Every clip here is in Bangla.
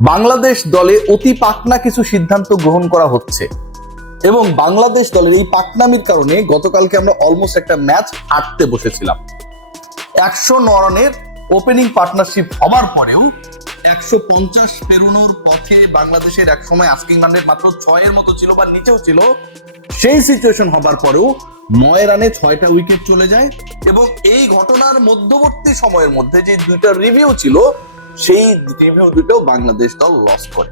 বাংলাদেশ দলে অতি পাকনা কিছু সিদ্ধান্ত গ্রহণ করা হচ্ছে এবং বাংলাদেশ দলের এই পাকনামির কারণে গতকালকে আমরা অলমোস্ট একটা ম্যাচ হারতে বসেছিলাম। 109 রানের ওপেনিং পার্টনারশিপ হবার পরেও 150 পেরোনোর পথে বাংলাদেশের এক সময় আস্কিং রান রেট মাত্র 6 এর মতো ছিল বা নিচেও ছিল। সেই সিচুয়েশন হবার পরেও 9 রানে 6টা উইকেট চলে যায় এবং এই ঘটনার মধ্যবর্তী সময়ের মধ্যে যে দুইটা রিভিউ ছিল সেই রিভিউ দুটো বাংলাদেশ দল লস করে।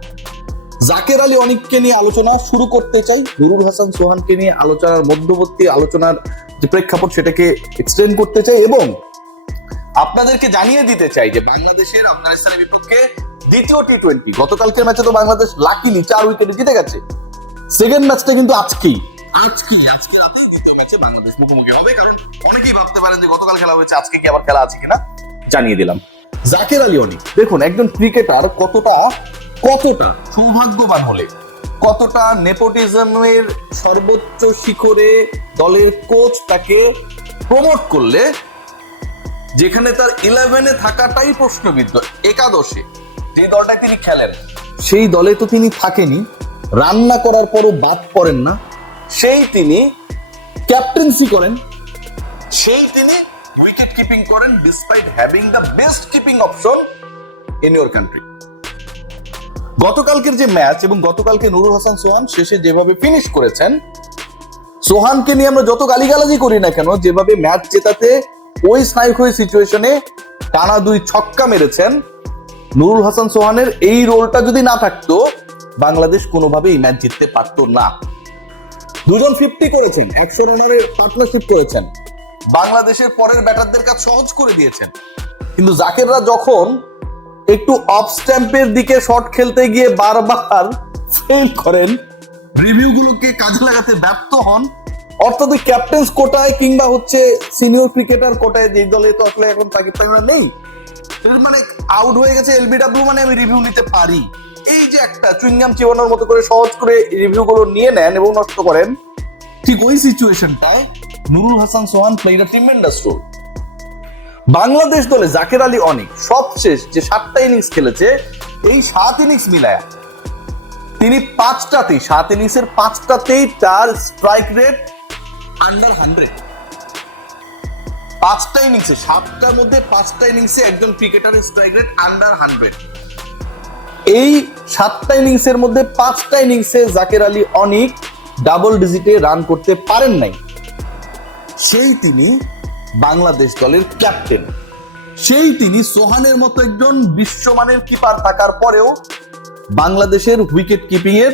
জাকের আলী অনিককে নিয়ে আলোচনা শুরু করতে চাই, নুরুল হাসান সোহানকে নিয়ে আলোচনার মধ্যবর্তী আলোচনার যে প্রেক্ষাপট সেটাকে এক্সটেন্ড করতে চাই এবং আপনাদেরকে জানিয়ে দিতে চাই যে বাংলাদেশের আফগানিস্তানের বিপক্ষে দ্বিতীয় টি20 গতকালকের ম্যাচে তো বাংলাদেশ লাকিলি 4 উইকেটে জিতে গেছে। সেকেন্ড ম্যাচটা কিন্তু আজকেই দ্বিতীয় ম্যাচে বাংলাদেশ মুখোমুখি হবে, কারণ অনেকেই ভাবতে পারেন যে গতকাল খেলা হয়েছে আজকে কি আবার খেলা আছে কিনা, জানিয়ে দিলাম। জাকের আলী অনিক দেখুন একজন ক্রিকেটার কতটা সৌভাগ্যবান হলে, কতটা নেপোটিজমের সর্বোচ্চ শিখরে দলের কোচ তাকে প্রমোট করলে যেখানে তার 11-এ থাকাটাই প্রশ্নবিদ্ধ, একাদশে যে দলটায় তিনি খেলেন সেই দলে তো তিনি থাকেনি, রান্না করার পরও বাদ পড়েন না, সেই তিনি ক্যাপ্টেন্সি করেন, সেই তিনি উইকেট কিপিং করেন despite having the best keeping option in your country. গতকালকের যে ম্যাচ এবং গতকালকে নুরুল হাসান সোহান শেষে যেভাবে ফিনিশ করেছেন, সোহানকে নিয়ে আমরা যত গালিগালাজি করি না কেন, যেভাবে ম্যাচ জেতাতে ওই স্নায়ুক হয়ে সিচুয়েশনে টানা 2 ছক্কা মেরেছেন, নুরুল হাসান সোহানের এই রোলটা যদি না থাকতো বাংলাদেশ কোনোভাবে এই ম্যাচ জিততে পারতো না। দুজন 50 করেছেন, 100 রানের পার্টনারশিপ করেছেন, বাংলাদেশের পরের ব্যাটারদের কাজ সহজ করে দিয়েছেন। কিন্তু জাকেররা যখন একটু অফ স্ট্যাম্পের দিকে শট খেলতে গিয়ে বারবার ফেল করেন, রিভিউগুলোকে কাজে লাগাতে ব্যর্থ হন, অর্থাৎ ওই ক্যাপ্টেন্স কোটায় কিংবা হচ্ছে সিনিয়র ক্রিকেটার কোটায় যে দলে তো আসলে এখন সাকিব তামিমরা নেই, মানে আউট হয়ে গেছে এলবিডব্লিউ, মানে আমি রিভিউ নিতে পারি, এই যে একটা চুইংগাম চিবানোর মতো করে সহজ করে রিভিউ গুলো নিয়ে নেন এবং নষ্ট করেন। ঠিক ওই সিচুয়েশনটায় Nurul Hasan Sohan played a tremendous role. Bangladesh দলে জাকের আলী অনিক সবশেষ যে 7টা ইনিংস খেলেছে, এই 7 ইনিংস মিলায়া তিনি 7 ইনিংসের 5টাতেই তার স্ট্রাইক রেট আন্ডার 100। 5টা ইনিংসে, 7টার মধ্যে 5টা ইনিংসে একজন ক্রিকেটারের স্ট্রাইক রেট আন্ডার 100। এই 7টা ইনিংসের মধ্যে 5টা ইনিংসে জাকের আলী অনিক ডাবল ডিজিটে রান করতে পারেন নাই। সেই তিনি বাংলাদেশ দলের ক্যাপ্টেন, সেই তিনি সোহানের মতো একজন বিশ্বমানের কিপার থাকার পরেও বাংলাদেশের উইকেট কিপিং এর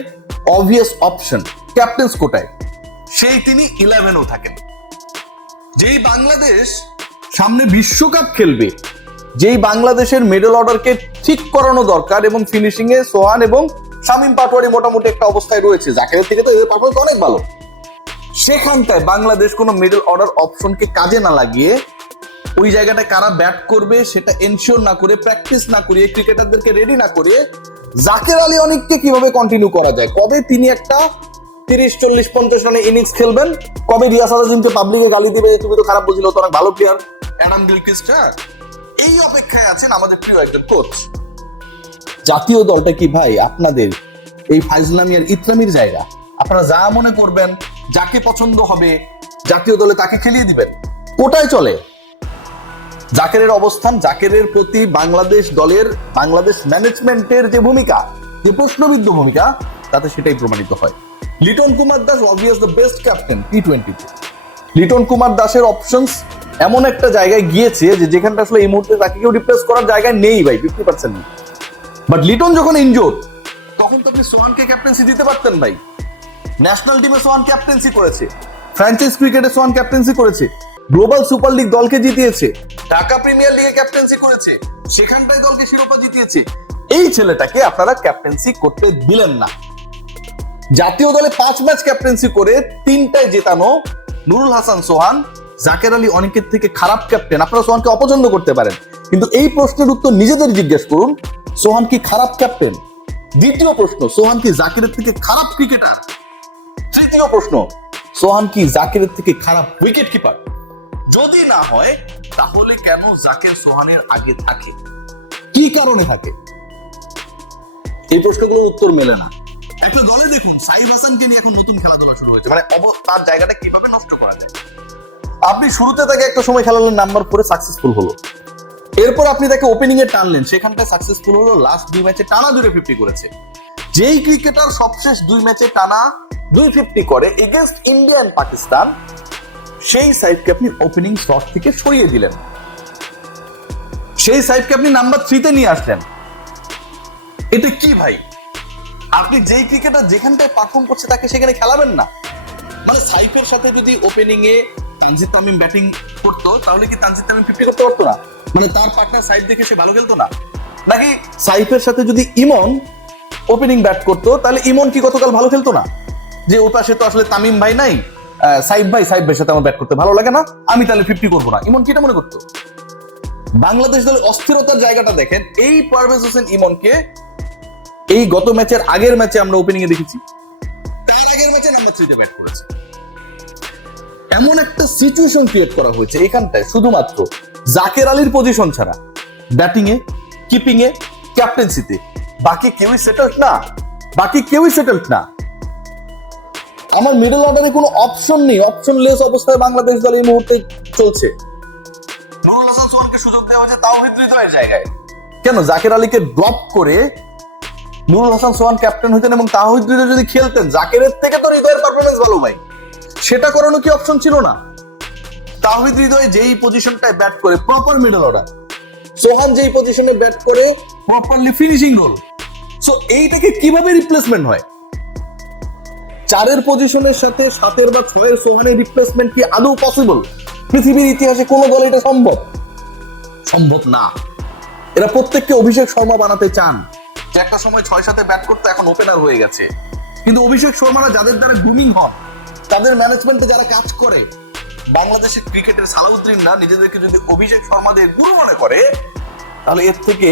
অবভিয়াস অপশন ক্যাপ্টেন্স কোটায়, সেই তিনি 11-এও থাকেন। যেই বাংলাদেশ সামনে বিশ্বকাপ খেলবে, যেই বাংলাদেশের মিডল অর্ডারকে ঠিক করানো দরকার এবং ফিনিশিং এ সোহান এবং শামীম পাটোয়ারি মোটামুটি একটা অবস্থায় রয়েছে, জাকেরের থেকে তো এদের পারফরম্যান্স অনেক ভালো, সেখানটায় বাংলাদেশ কোনো মিডল অর্ডার অপশনকে কাজে না লাগিয়ে ওই জায়গাটায় কারা ব্যাট করবে সেটা এনশিওর না করে, প্র্যাকটিস না করে, ক্রিকেটারদেরকে রেডি না করে জাকের আলী অনিককে কিভাবে কন্টিনিউ করা যায়, কবে তিনি একটা 30, 40, 50 রানে ইনিংস খেলবেন, কবে রিয়াজ আলাদিনকে পাবলিকে গালি দিবে তুমি তো খারাপ বুঝলে, তো অনেক ভালো প্লেয়ার অ্যাডাম গিলক্রিস্ট, এই অপেক্ষায় আছেন আমাদের প্রিয় একজন কোচ। জাতীয় দলটা কি ভাই আপনাদের এই ফাইজলামি আর ইতরামির জায়গা? আপনারা যা মনে করবেন, যাকে পছন্দ হবে জাতীয় দলে তাকে খেলিয়ে দিবেন, কোটায় চলে? জাকেরের অবস্থান, জাকেরের প্রতি বাংলাদেশ দলের, বাংলাদেশ ম্যানেজমেন্টের যে ভূমিকা, যে প্রশ্নবিদ্ধ ভূমিকা, তাতে সেটাই প্রমাণিত হয়। Liton Kumar Das obvious the best captain T20. Liton Kumar দাসের অপশনস এমন একটা জায়গায় গিয়েছে যে যেখানটা আসলে এই মুহূর্তে তাকে কেউ রিপ্লেস করার জায়গায় নেই ভাই, 50% নেই। বাট লিটন যখন ইনজোর্ড তখন তো আপনি সোহানকে ক্যাপ্টেন্সি দিতে পারতেন ভাই। ন্যাশনাল টিমে সোহান ক্যাপ্টেন্সি করেছে, ফ্র্যাঞ্চাইজ ক্রিকেটে সোহান ক্যাপ্টেন্সি করেছে, গ্লোবাল সুপার লিগ দলকে জিতিয়েছে, ঢাকা প্রিমিয়ার লিগে ক্যাপ্টেন্সি করেছে, সেখানটায় দলকে শিরোপা জিতিয়েছে। এই ছেলেটাকে আপনারা ক্যাপ্টেন্সি করতে দিলেন না। জাতীয় দলে 5 ম্যাচ ক্যাপ্টেন্সি করে 3টায় জেতানো নুরুল হাসান সোহান জাকের আলী অনিকের থেকে খারাপ ক্যাপ্টেন? আপনারা সোহানকে অপছন্দ করতে পারেন, কিন্তু এই প্রশ্নের উত্তর নিজেদের জিজ্ঞেস করুন, সোহান কি খারাপ ক্যাপ্টেন? দ্বিতীয় প্রশ্ন, সোহান কি জাকিরের থেকে খারাপ ক্রিকেটার? তৃতীয় প্রশ্ন, সোহান কি জাকিরের থেকে খারাপ উইকেট কিপার? যদি না হয় তাহলে কেন জাকির সোহানের আগে থাকে, কি কারণে থাকে? এই প্রশ্নগুলোর উত্তর মেলে না। একটা দলে দেখুন সাইফ হাসানকে নিয়ে এখন নতুন খেলাধুলা শুরু হয়েছে, মানে তার জায়গাটা কিভাবে নষ্ট করা যায়। আপনি শুরুতে তাকে একটা সময় খেলালেন, নাম্বার 4 সাকসেসফুল হলো, এরপর আপনি তাকে ওপেনিং এ টানলেন, সেখানটায় সাকসেসফুল হলো, লাস্ট 2 ম্যাচে টানা 250 করেছে। যেই ক্রিকেটার সবশেষ 2 ম্যাচে টানা 250 করে এগেইনস্ট ইন্ডিয়া এন্ড পাকিস্তান, সেই সাইফকে আপনি ওপেনিং স্লট থেকে সরিয়ে দিলেন, সেই সাইফকে আপনি নাম্বার 3 তে নিয়ে আসলেন। এটা কি ভাই? আপনি যেই ক্রিকেটার যেখানটায় পারফর্ম করছে তাকে সেখানে খেলাবেন না? মানে সাইফের সাথে যদি ওপেনিং এ তানজিদ তামিম ব্যাটিং করতো, তাহলে কি তানজিদ তামিম 50 করতে পারতো না? মানে তার পার্টনার সাইফ দেখে সে ভালো খেলতো না? নাকি সাইফের সাথে যদি ইমন ওপেনিং ব্যাট করতো, তাহলে ইমন কি গতকাল ভালো খেলতো না? যে ও পাশে তো আসলে তামিম ভাই নাই, সাইফ ভাইয়ের সাথে আমার ব্যাট করতে ভালো লাগে না, আমি তাহলে 50 করবো না। ইমন কি এটা মনে করতো? বাংলাদেশ দলের অস্থিরতার জায়গাটা দেখেন। এই পারভেজ হোসেন ইমনকে এই গত ম্যাচের আগের ম্যাচে আমরা ওপেনিং এ দেখেছি, তার আগের ম্যাচে নাম্বার 3 তে ব্যাট করেছে। এমন একটা সিচুয়েশন ক্রিয়েট করা হয়েছে এখানটায়, শুধুমাত্র জাকের আলীর পজিশন ছাড়া ব্যাটিং এ, কিপিং এ, ক্যাপ্টেন্সিতে বাকি কেউই সেটেলড না, বাকি কেউই সেটেলড না। আমার মিডল অর্ডারে কোনো অপশন নেই, অপশনলেস অবস্থায় বাংলাদেশ দল এই মুহূর্তে চলছে। নুরুল হাসান সোহানকে সুযোগ দেওয়া হয়েছে তাওহিদ হৃদয়ের জায়গায়। কেন জাকের আলীকে ড্রপ করে নুরুল হাসান সোহান ক্যাপ্টেন হইতেন এবং তাওহিদ হৃদয় যদি খেলতেন, জাকেরের থেকে তো হৃদয়ের পারফরমেন্স ভালো ভাই, সেটা করানো কি অপশন ছিল না? তাওহিদ হৃদয় যেই পজিশনটায় ব্যাট করে প্রপার মিডল অর্ডার, সোহান যেই পজিশনে ব্যাট করে প্রপারলি ফিনিশিং রোল। সো এইটাকে কিভাবে রিপ্লেসমেন্ট হয়? 4 পজিশনের সাথে 7 বা 6 সোহানের রিপ্লেসমেন্ট কি আদৌ পসিবল? পৃথিবীর ইতিহাসে কোন দলে এটা সম্ভব? সম্ভব না। এরা প্রত্যেককে অভিষেক শর্মা বানাতে চান, যে একটা সময় 6-7 ব্যাট করতে এখন ওপেনার হয়ে গেছে। কিন্তু অভিষেক শর্মারা যাদের দ্বারা গ্রুমিং হন, তাদের ম্যানেজমেন্টে যারা কাজ করে, বাংলাদেশের ক্রিকেটের সালাউদ্দিনরা নিজেদেরকে যদি অভিষেক শর্মাদের গুরু মনে করে, তাহলে এর থেকে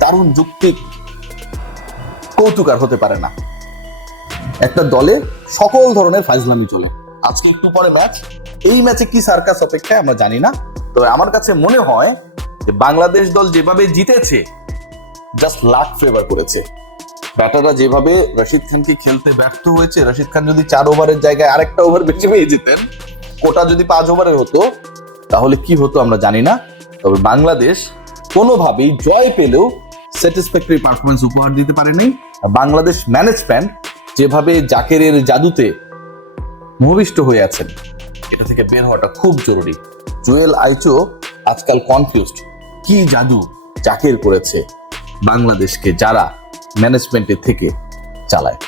দারুণ যুক্তিক কৌতুক আর হতে পারে না। একটা দলে সকল ধরনের ফাইজলামি চলে। আজকে একটু পরে ম্যাচ, এই ম্যাচে কি সার্কাস অপেক্ষায় আমরা জানি না, তবে আমার কাছে মনে হয় যে বাংলাদেশ দল যেভাবে জিতেছে জাস্ট লাক ফেভার করেছে। ব্যাটাররা যেভাবে রশিদ খানকে খেলতে ব্যর্থ হয়েছে, রশিদ খান যদি 4 ওভারের জায়গায় আরেকটা ওভার বেশি পেয়ে যেতেন, কোটা যদি 5 ওভারের হতো, তাহলে কি হতো আমরা জানি না। তবে বাংলাদেশ কোনোভাবেই জয় পেলেও স্যাটিসফ্যাক্টরি পারফরমেন্স উপহার দিতে পারেনি। বাংলাদেশ ম্যানেজমেন্ট যেভাবে জাকেরের জাদুতে মোহবিষ্ট হয়ে আছেন, এটা থেকে বের হওয়াটা খুব জরুরি। জুয়েল আইচো আজকাল কনফিউজড, কি জাদু জাকের করেছে বাংলাদেশকে যারা ম্যানেজমেন্টে থেকে চালায়।